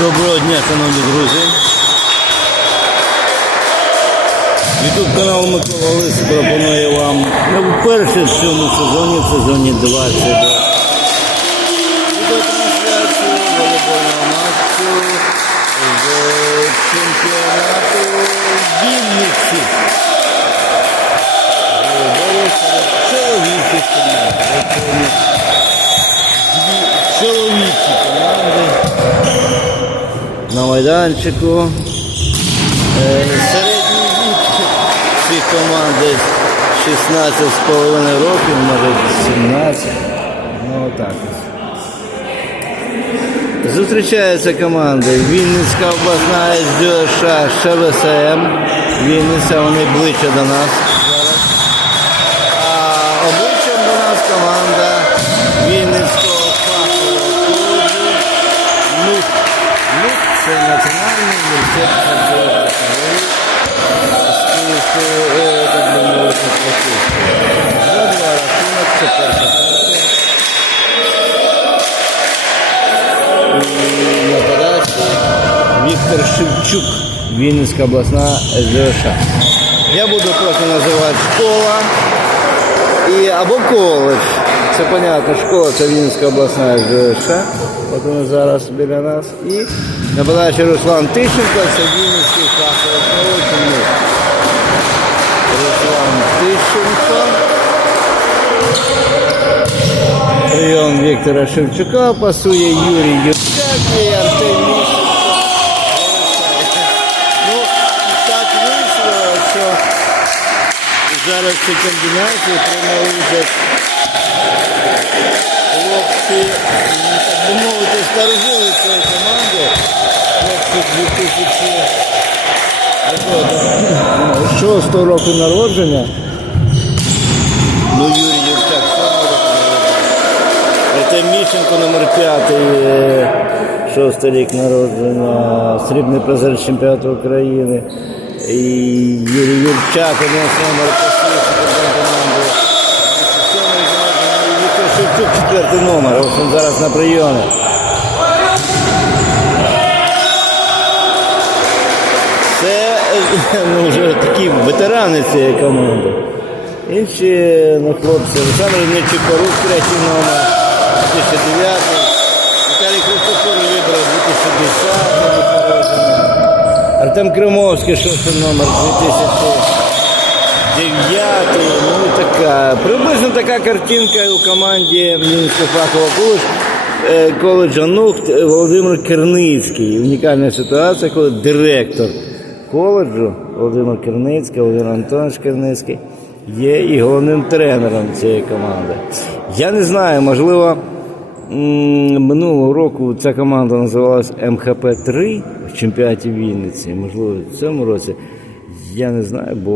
Доброго дня, шановні друзі. Ютуб канал Микола Лис пропонує вам ну, вперше в цьому сезоні, в сезоні 22. Відеотрансляцію волейбольного матчу з чемпіонату Вінниці. Волейболу серед. От вони Дві чоловічі команди на майданчику. Е, Середній вік цих команд десь 16,5 років, може 17. Ну отак. Зустрічаються команди Вінницька обласна СДШ ШВСМ. Вінниця, вони ближче до нас. А обличчям до нас команда це Національний університет технологій е, так би мовити, Франківської. За два рахунок, це перша партія. На подачі Віктор Шевчук, Вінницька обласна СДШ. Я буду просто називати школа і або коледж. Це понятно, школа це Вінницька обласна СДШ. От вони зараз біля нас. І на Руслан Тищенко, це Вінницький фаховий. Руслан Тищенко. Прийом Віктора Шевчука пасує Юрій Юрчак і. Ну, так вийшло, що зараз цю комбінацію приймали участь хлопці, ну, так би мовити, старожили цієї команди. Хлопці 2006 року народження. Ну, Юрій Юрчак. Це Міщенко номер 5, шостий рік народження, срібний призер чемпіонату України. І Юрій Юрчак, один з номер четвертий номер. Ось він зараз на прийомі. Це ну, вже такі ветерани цієї команди. Інші ну, хлопці, Олександр Нечипорук, третій номер, 2009. Віталій Христофор вибрав 2010 народження. Артем Кримовський, шостий номер, 2009. Ну така. Приблизно така картинка у команді Мінського фахового е, коледжа НУХТ Володимир Керницький. Унікальна ситуація, коли директор коледжу Володимир Керницький, Володимир Антонович Керницький є і головним тренером цієї команди. Я не знаю, можливо, минулого року ця команда називалась МХП-3 в чемпіонаті Вінниці. Можливо, в цьому році. Я не знаю, бо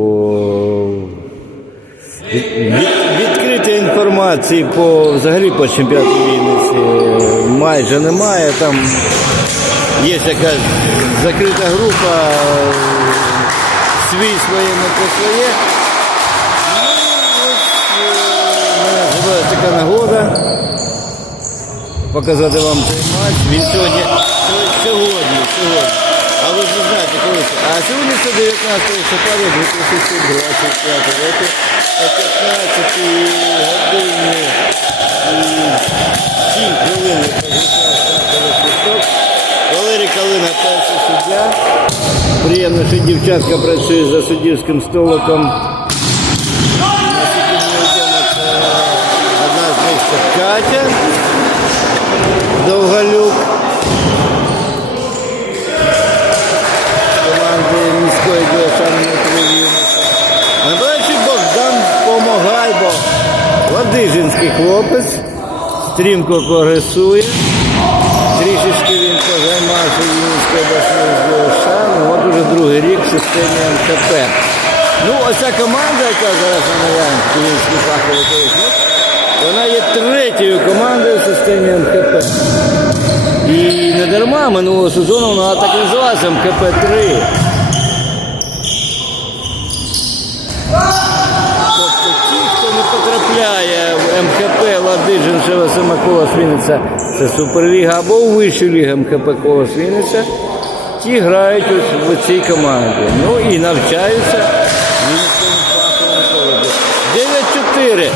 від, від, відкритої інформації по взагалі по чемпіонату Вінниці е, майже немає. Там є якась закрита група, свій своє не по своє. Ну, е, мене така нагода показати вам цей матч. Він сьогодні, сьогодні, сьогодні. А ви ж не знаєте, коли це. А сьогодні це 19 листопада 2025 року о 15 годині і 7 хвилин стартовий. Валерій Калина перший суддя. Приємно, що дівчатка працює за суддівським столиком. Одна з них це Катя Довгалюк. Ладижинський хлопець. Стрімко прогресує. Трішечки він позаймався Вінницькою обласною. Ну, от уже другий рік в системі МТП. Ну, оця команда, яка зараз на наявності Вінницький фаховий коледж, ну, вона є третьою командою в системі МХП. І не дарма минулого сезону вона так і називалася МКП-3. Тобто ті, хто не показав потрапляє в МХП Ладижин Шевасима Колос Вінниця, це Суперліга, або у вищу лігу МХП Колос Вінниця, ті грають ось в цій команді. Ну і навчаються в Вінницькому коледжі. 9-4.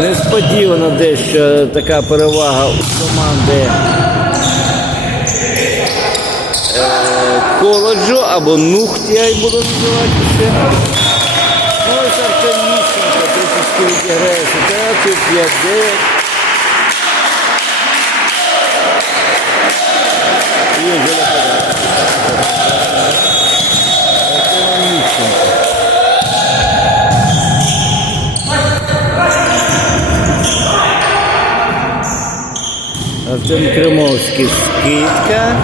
Несподівано дещо така перевага у команди е, коледжу або нухт, я їх буду називати ще. Ну, ось Артем Міщенко, 34 грає ситуацію, 5-9. І вже нападає. Артем Міщенко. Артем Кримовський скидка.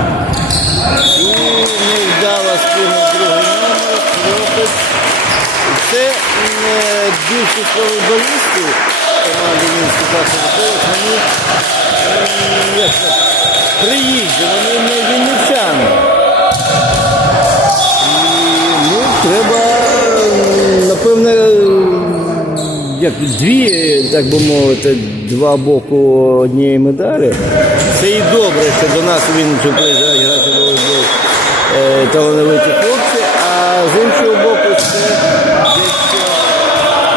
Більшість волейболістів команди Мінський Пасовий вони е, приїжджі, вони не вінничани. І ну, треба, напевне, як дві, так би мовити, два боку однієї медалі. Це і добре, що до нас у Вінницю приїжджають грати волейбол е, талановиті хлопці, а з іншого боку, це дещо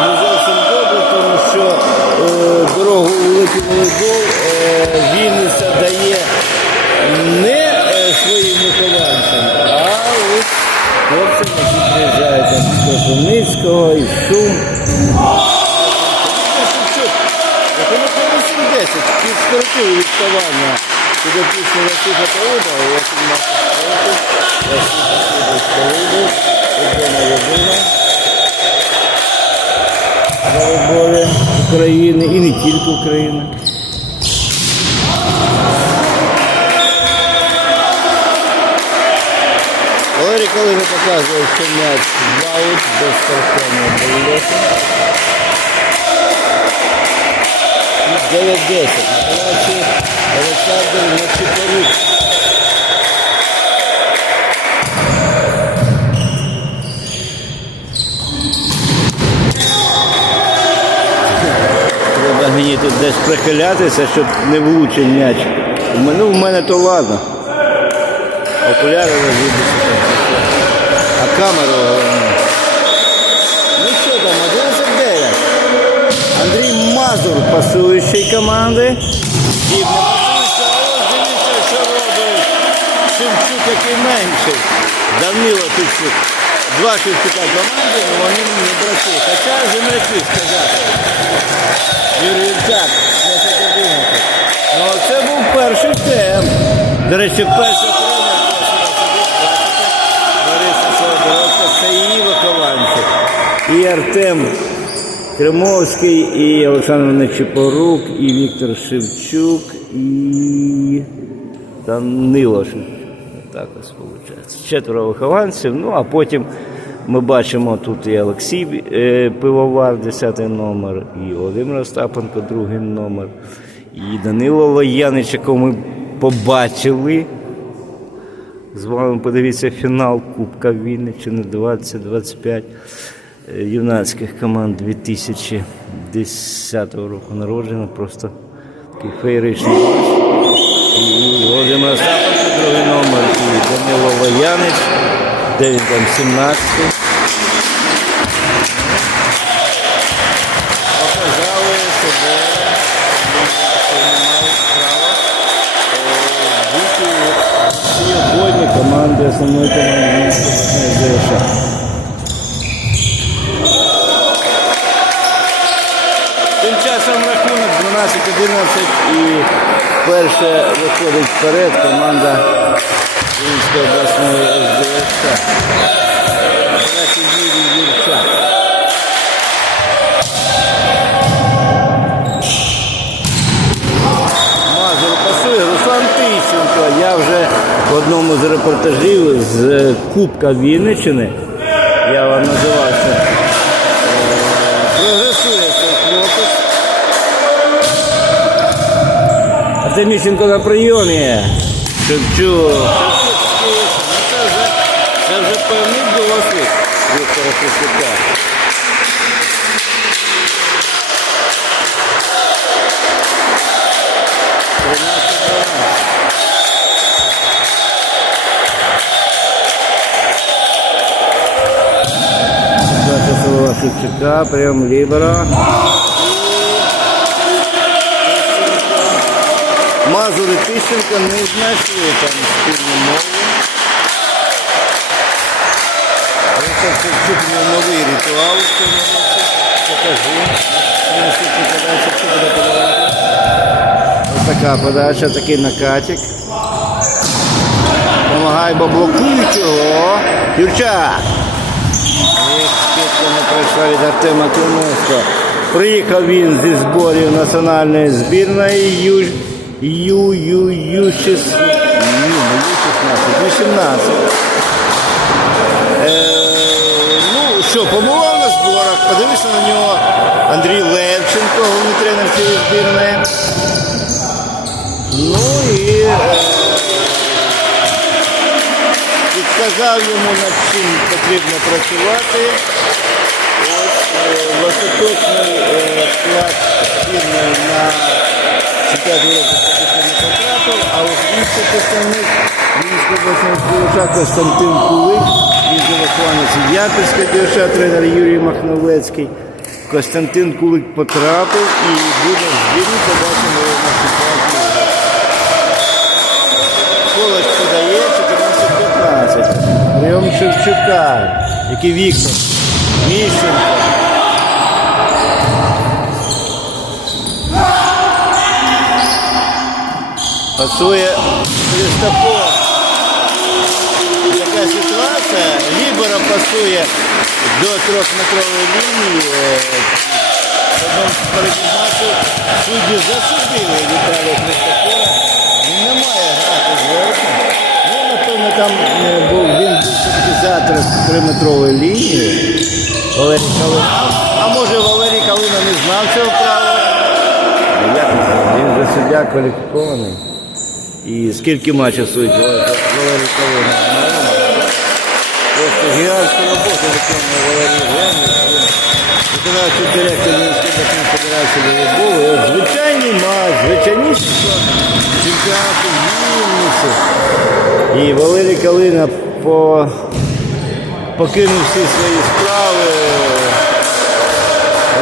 не зовсім добре, тому що е, дорогу у великий волейбол е, Вінниця дає не е, своїм вихованцям, а ось хлопцям, які приїжджають там з Кропивницького, із Сум. Воно по 8-10, під скоротили відставання до пісні Васиха Павлова, я тут мав Васиха Павлова, єдина єдина. Волейболі України і не тільки України. Валерій коли не показує, що м'яч в аут без торкання болота. 9-10. Миколаївці Олександр Нечипорук. Треба мені десь прихилятися, щоб не влучив м'яч. Ну, в мене то ладно. Окуляри розіб'ються. А камеру. Ну що там, 11-9. Андрій Мазур, пасуючий команди. А дивіться, що робить Шевчук, який менший. Данило Шевчук. Два Шевчука команди, але вони не брати. Хоча земляки сказати. Юрійчак, 10-11. Ну, це був перший тем. До речі, перший тренер Бориса Солодородка, це її вихованці. І Артем Кремовський, і Олександр Нечипорук, і Віктор Шевчук, і Данило Шевчук. Так ось виходить. Четверо вихованців. Ну, а потім ми бачимо тут і Олексій е, Пивовар, 10 номер, і Володимир Остапенко, другий номер, і Данило Лоянич, якого ми побачили. З вами подивіться фінал Кубка Вінниччини 2025 е, юнацьких команд 2010 року народження. Просто такий феєричний. І Володимир Остапенко, другий номер, і Данило Лоянич, де він там 17 Показали себе, що мають команди, основної команди ЗШ. Тим часом рахунок 12-11 і перше виходить вперед команда Вінської обласної СДС. Братів Юрій пасує Руслан Тищенко. Я вже в одному з репортажів з Кубка Вінниччини, я вам Деміщенко на прийомі. Шевчук. Це вже певний голосик Віктора Шевчука. Шевчука, прям лібера. Мазур і Тищенко не знайшли там спільну мову. Це Шевчук у новий ритуал в цьому. Покажу. Що подавати. Ось така подача, такий накатик. Помагай, бо блокують його. Юрчак. Скидка не пройшла від Артема Климовського. Приїхав він зі зборів національної збірної Ю, Ю, Ю, Ю, 16, Ю, не Ю 16, Ю 17. Е, ну що, побував на зборах, подивився на нього Андрій Левченко, головний тренер цієї збірної. Ну і е, йому, над чим потрібно працювати. Ось е, остаточний е, склад на а ось інший представник Мінського обласного співача Константин Кулик, він же вихованець Ямпільського дівча, тренер Юрій Махновецький. Костянтин Кулик потрапив і буде в збірні, побачимо на ситуацію. Колос подає 14-15. Прийом Шевчука. Який Віктор. Міщенко. Пасує Христофор. Така ситуація. Лібера пасує до трьохметрової лінії. Е, з судді засудили Віталія Христофора. Він не має грати зверху. Ну, напевно, там е, був, він був за триметрової лінії. Валерій Калина. А може Валерій Калина не знав цього правила? Він же суддя кваліфікований. І скільки матчів судить Валерій Валерій Калина? Просто гігантську роботу виконує Валерій Євгенович. Виконавчий директор Мінської федерації волейболу. Звичайний матч, звичайніший чемпіонату Вінниці. І Валерій Калина по... покинув всі свої справи,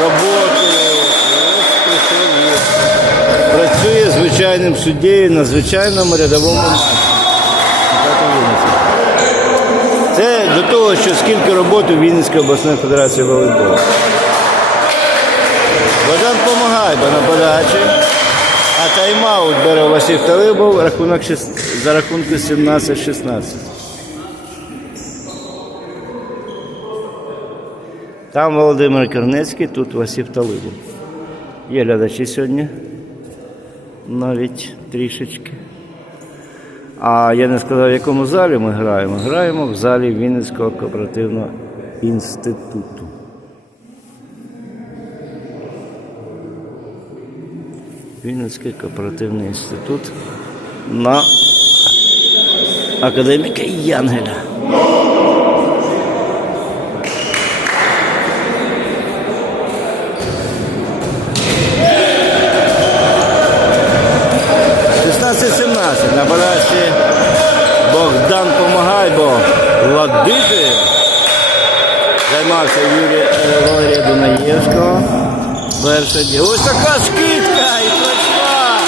роботу. І ось прийшов і Працює звичайним суддєю на звичайному рядовому матчі. Це до того, що скільки роботи в Вінницької обласної федерації волейболу. Богдан допомагає на подачі. А тайм-аут бере Василь Талибов, рахунок за рахунку 17-16. Там Володимир Кернецький, тут Василь Талибов. Є глядачі сьогодні. Навіть трішечки. А я не сказав, в якому залі ми граємо. Граємо в залі Вінницького кооперативного інституту. Вінницький кооперативний інститут на академіка Янгеля. «16-17» на подачі Богдан Помагайбо Владити. Займався Юрій е, Валерія Перша ді- Ось така скидка і пройшла.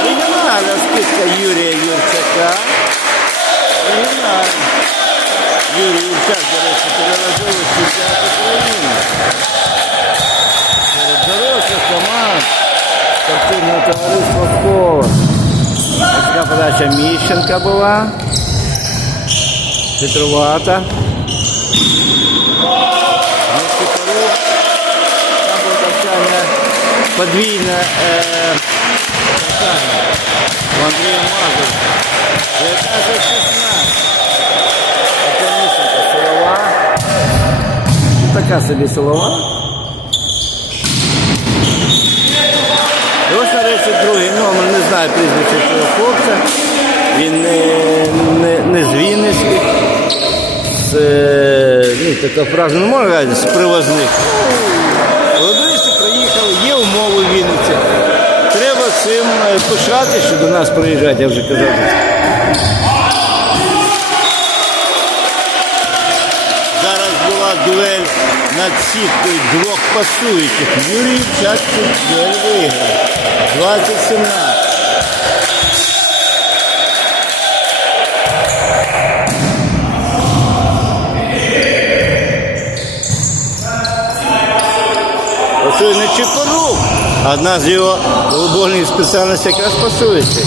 Оригінальна скидка Юрія Юрчака. Оригінальна. Юрій Юрчак, до речі, переразовий чемпіонат України. Серед дорослих команд спортивного товариства «Колос». Ось така подача Міщенка була. Хитрувата. Подвійне навчання у Андрія Мазур. 19-16. Оце Міщенка силова. Така собі силова. І ось нарешті другий номер, не знаю прізвище цього хлопця. Він не, не, не з Вінницьких. З, е, ну, така фраза не можна з привозних. Володимирці приїхали, є умови в Вінниці. Треба е, пишати, що до нас приїжджають, я вже казав. Зараз була дуель над сіткою двох пасуючих. Юрій Чачкин дуель виграв. 20-17. Пасує не Чепорук. Одна з його волейбольних спеціальностей якраз пасується.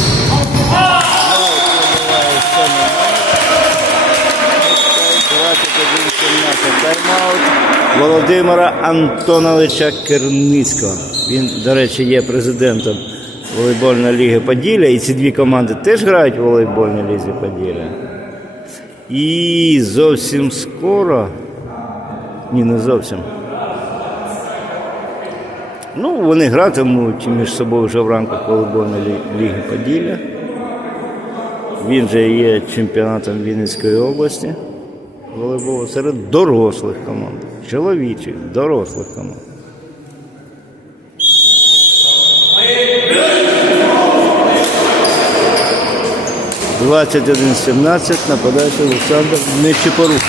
Тайм-аут Володимира Антоновича Керницького. Він, до речі, є президентом волейбольної ліги Поділля. І ці дві команди теж грають в волейбольній лізі Поділля. І зовсім скоро. Ні, не зовсім. Ну, вони гратимуть між собою вже в рамках волейбольної ліги Поділля. Він же є чемпіонатом Вінницької області волейболу серед дорослих команд, чоловічих, дорослих команд. Двадцять один сімнадцять нападаючий Олександр Нечипорук.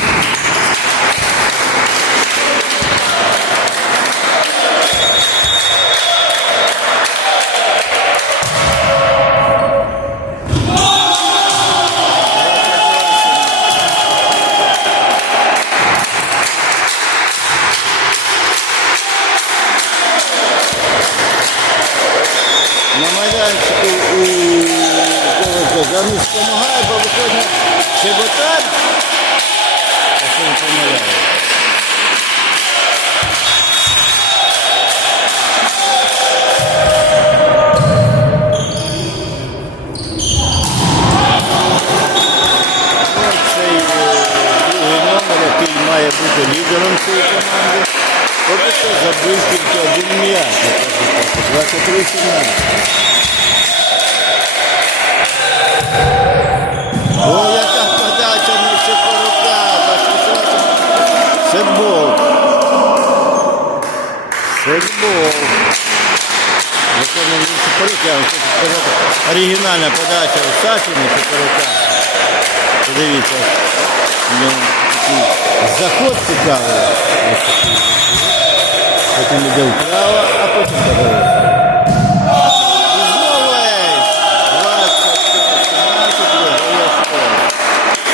На майданчику у замість допомагає, бо виходить Чеботар. Ось цей е, другий номер, який має бути лідером цієї команди. Що забив тільки один м'яч. 23 17 О, яка подача на Чепорука. Сетбол. Сетбол. Виконує Чепорук, я вам хочу сказати. Оригінальна подача у Саші на Чепорука. Подивіться. У нього заход цікавий. Ось такий. Потім йде